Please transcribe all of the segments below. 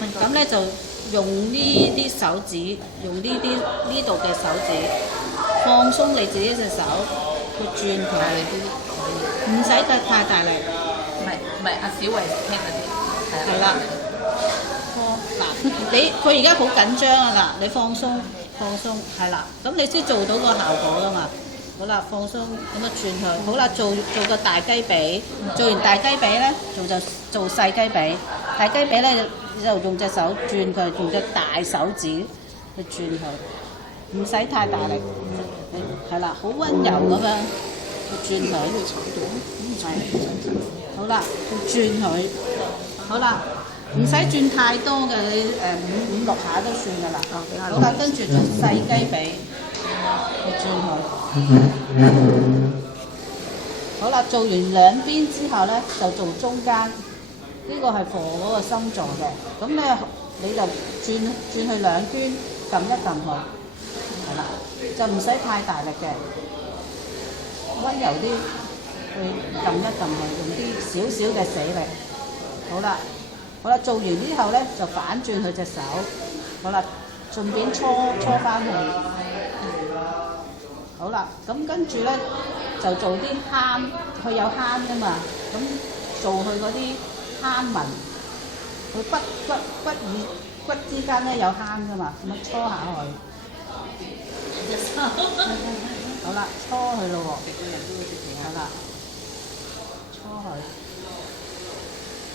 咁咧就用呢啲手指，用呢度嘅手指放鬆你自己隻手，去轉佢，唔使太大力。唔係阿小慧傾嗰啲，係啦。嗱，佢而家好緊張啊！嗱，你放鬆，係啦，咁你先做到個效果噶嘛。好啦，放鬆，咁啊轉佢。好啦，做個大雞髀，做完大雞髀咧，就做細雞髀。大雞髀咧就用隻手轉佢，用隻大手指去轉佢，唔使太大力。係啦，好温柔咁樣去轉佢。好啦，去轉佢。好啦。唔使轉太多嘅，你五六下都算㗎啦。好啦，跟住做細雞髀，去轉佢。好啦，做完兩邊之後咧，就做中間。呢個係扶嗰個心臟嘅。咁咧你就轉去兩邊，撳一撳佢，係啦，就唔使太大力嘅，温柔啲去撳一撳佢，用啲少少嘅死力。好啦。好啦，做完之後咧就反轉佢隻手，好啦，順便搓翻佢。好啦，咁跟住咧就做啲慳，佢有慳㗎嘛，咁做佢嗰啲慳紋，佢骨之間咧有慳㗎嘛，咁樣搓下佢。好啦，搓佢咯喎，係啦，搓佢。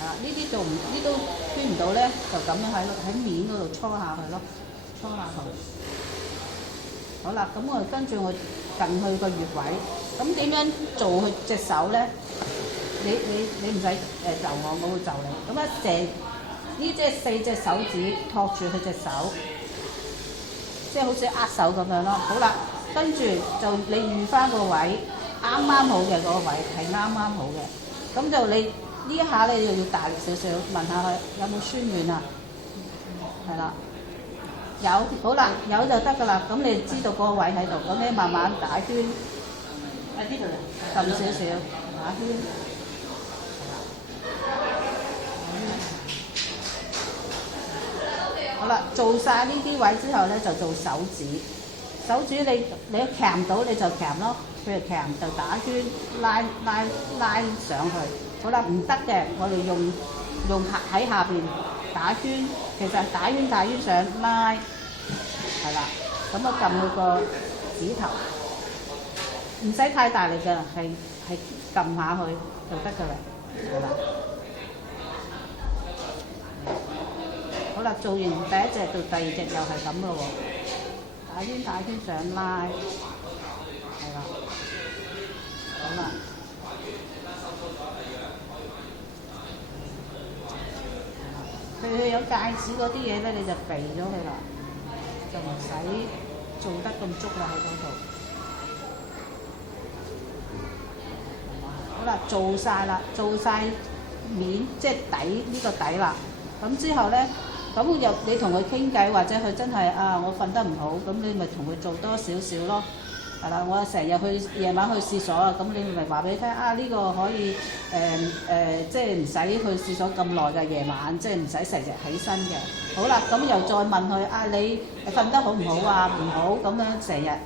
呢啲做唔呢都圈唔到咧，就咁樣喺面嗰度搓下佢咯，搓下佢。好啦，咁我跟住我近佢個穴位，咁點樣做佢隻手咧？你唔使就我會就你。咁啊，呢隻4隻手指托住佢隻手，即係好似握手咁樣咯。好啦，跟住就你預翻個位，啱啱好嘅嗰個位係啱啱好嘅，咁就你。呢一下你就要大力少少，問下佢有冇酸軟啊？係啦，有，好啦，有就得㗎啦。咁你知道嗰個位喺度，咁你慢慢打圈，喺呢度撳少少，打圈，好啦，做晒呢啲位之後咧，就做手指。手指你鉗唔到你就鉗咯，譬如鉗就打圈，拉上去。好啦，唔得嘅，我哋用喺下邊打圈，其實打圈上拉，係啦，咁我撳佢個指頭，唔使太大力㗎，係撳下去就得㗎啦，係啦。好啦，做完第一隻到第二隻又係咁咯喎，打圈上拉，係啦，好啦。佢有戒指嗰啲嘢咧，你就避咗佢啦，就唔使做得咁足啦喺嗰度。好啦，做晒啦，做晒面即係底呢個底啦。咁之後咧，咁你同佢傾偈，或者佢真係我瞓得唔好，咁你咪同佢做多少少咯。係啦，我成日夜晚去廁所啊，咁你咪話俾佢聽呢個可以即係唔使去廁所咁耐嘅夜晚，即係唔使成日起身嘅。好啦，咁又再問佢你瞓得好唔好啊？唔好咁樣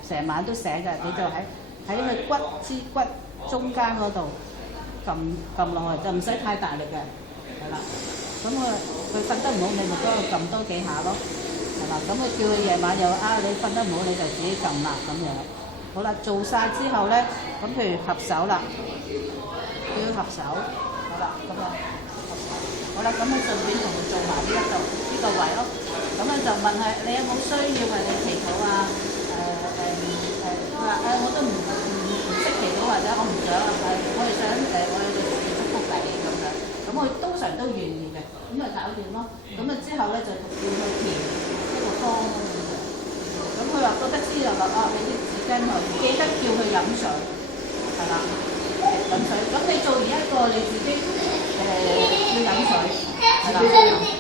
成晚都醒嘅，你就喺佢骨中間嗰度撳落去，就唔使太大力嘅，係啦。咁佢瞓得唔好，你咪幫佢撳多幾下咯，係啦。咁佢叫佢夜晚又你瞓得唔好，你就自己撳啦咁樣。好啦，做晒之後咧，咁譬如合手啦，要合手，好啦，咁樣合手，好啦，咁你順便同佢做埋呢個位咯。咁樣就問佢你有冇需要為你祈禱啊？佢話我都唔識祈禱，或者我唔想我哋想我哋祝福你咁樣。咁我通常都願意嘅，咁咪搞掂咯。咁啊之後咧就叫佢填一個方咁樣。咁佢話覺得知就話俾啲紙巾佢，記得叫佢飲水，係啦，飲水。咁你做完一個你自己要飲水，係啦。